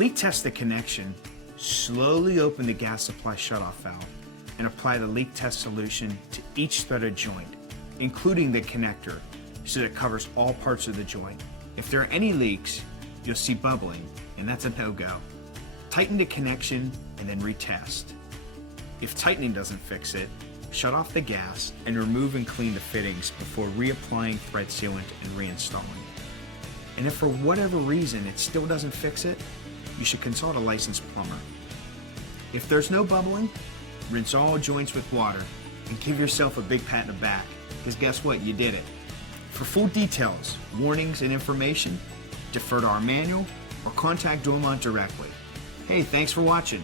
leak test the connection, slowly open the gas supply shutoff valve and apply the leak test solution to each threaded joint, including the connector, so that it covers all parts of the joint. If there are any leaks, you'll see bubbling, and that's a no-go. Tighten the connection and then retest. If tightening doesn't fix it, shut off the gas and remove and clean the fittings before reapplying thread sealant and reinstalling. And if for whatever reason it still doesn't fix it, you should consult a licensed plumber. If there's no bubbling, rinse all joints with water and give yourself a big pat in the back, because guess what, you did it. For full details, warnings, and information, defer to our manual or contact Dormont directly. Hey, thanks for watching.